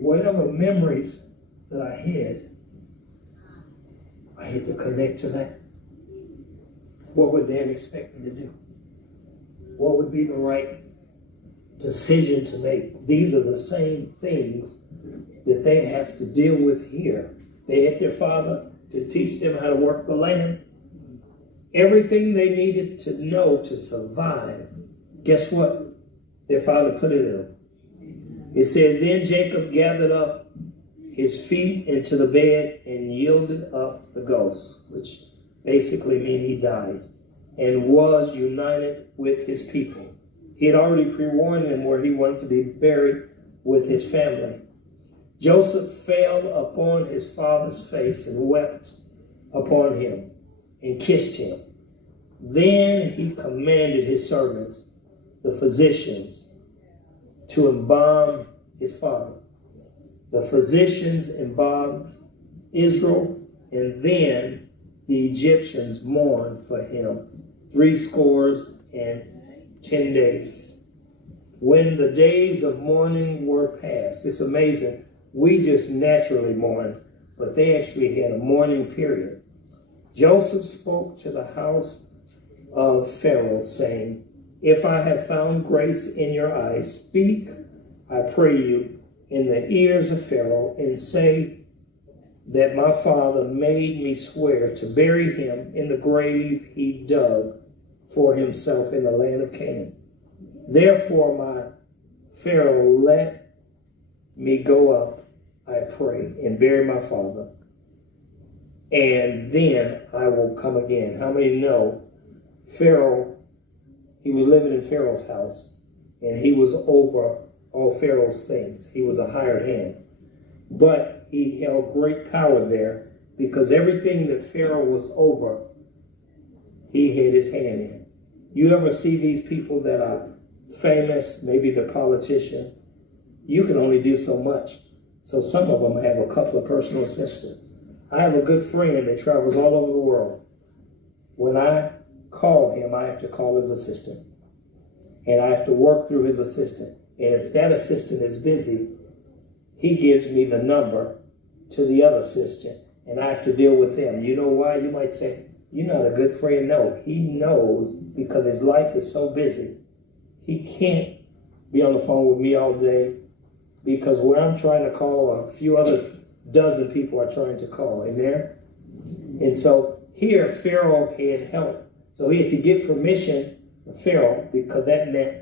whatever memories that I had to connect to that. What would Dan expect me to do? What would be the right decision to make? These are the same things that they have to deal with here. They had their father to teach them how to work the land. Everything they needed to know to survive, guess what? Their father put it in them. It says, then Jacob gathered up his feet into the bed and yielded up the ghost, which basically means he died, and was united with his people. He had already pre-warned them where he wanted to be buried with his family. Joseph fell upon his father's face and wept upon him and kissed him. Then he commanded his servants, the physicians, to embalm his father. The physicians embalmed Israel, and then the Egyptians mourned for him 70 days. When the days of mourning were past, it's amazing. We just naturally mourn, but they actually had a mourning period. Joseph spoke to the house of Pharaoh, saying, if I have found grace in your eyes, speak, I pray you, in the ears of Pharaoh, and say that my father made me swear to bury him in the grave he dug for himself in the land of Canaan. Therefore, my Pharaoh, let me go up, I pray, and bury my father, and then I will come again. How many know Pharaoh, he was living in Pharaoh's house, and he was over all Pharaoh's things. He was a hired hand. But he held great power there because everything that Pharaoh was over, he had his hand in. You ever see these people that are famous, maybe the politician? You can only do so much. So some of them have a couple of personal assistants. I have a good friend that travels all over the world. When I call him, I have to call his assistant. And I have to work through his assistant. And if that assistant is busy, he gives me the number to the other assistant, and I have to deal with them. You know why? You might say, you're not a good friend. No, he knows because his life is so busy. He can't be on the phone with me all day because where I'm trying to call, a few other dozen people are trying to call. Amen? And so here, Pharaoh had help. So he had to get permission from Pharaoh because that meant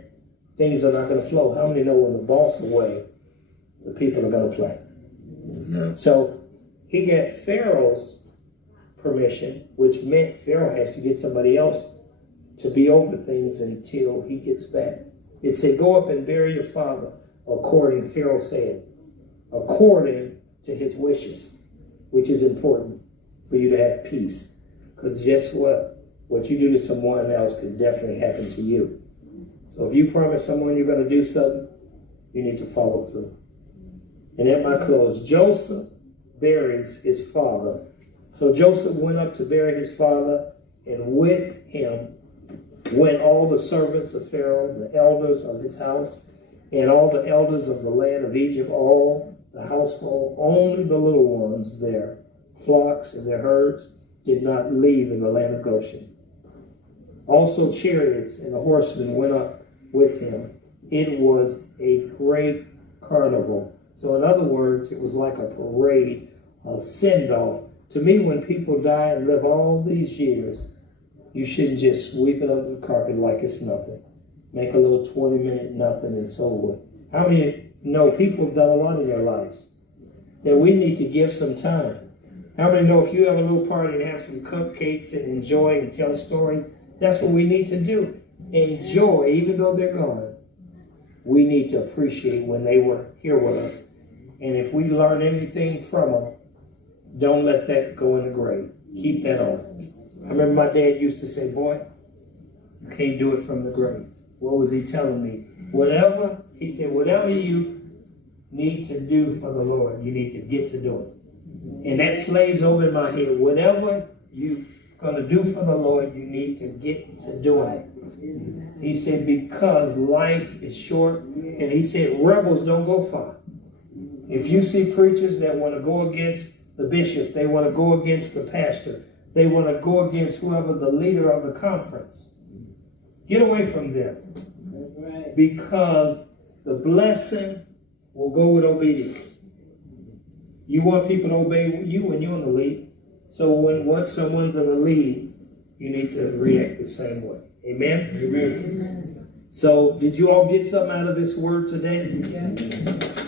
things are not going to flow. How many know when the boss is away, the people are going to play? No. So he got Pharaoh's permission, which meant Pharaoh has to get somebody else to be over things until he gets back. It said, go up and bury your father, according, Pharaoh said, according to his wishes, which is important for you to have peace. Because guess what? What you do to someone else could definitely happen to you. So if you promise someone you're going to do something, you need to follow through. And at my close, Joseph buries his father. So Joseph went up to bury his father, and with him went all the servants of Pharaoh, the elders of his house, and all the elders of the land of Egypt, all the household. Only the little ones, their flocks and their herds, did not leave in the land of Goshen. Also chariots and the horsemen went up with him. It was a great carnival. So in other words, it was like a parade, a send-off. To me, when people die and live all these years, you shouldn't just sweep it under the carpet like it's nothing. Make a little 20-minute nothing and so on. How many know people have done a lot in their lives that we need to give some time? How many know if you have a little party and have some cupcakes and enjoy and tell stories, that's what we need to do. Enjoy, even though they're gone. We need to appreciate when they were here with us. And if we learn anything from them, don't let that go in the grave. Keep that on. I remember my dad used to say, boy, you can't do it from the grave. What was he telling me? Whatever, he said, whatever you need to do for the Lord, you need to get to do it. And that plays over in my head. Whatever you're going to do for the Lord, you need to get to doing it. He said, because life is short. And he said, rebels don't go far. If you see preachers that want to go against the bishop, they want to go against the pastor, they want to go against whoever the leader of the conference, get away from them. That's right. Because the blessing will go with obedience. You want people to obey you when you're in the lead. So once someone's in the lead, you need to react the same way. Amen? Amen. So did you all get something out of this word today? Yeah.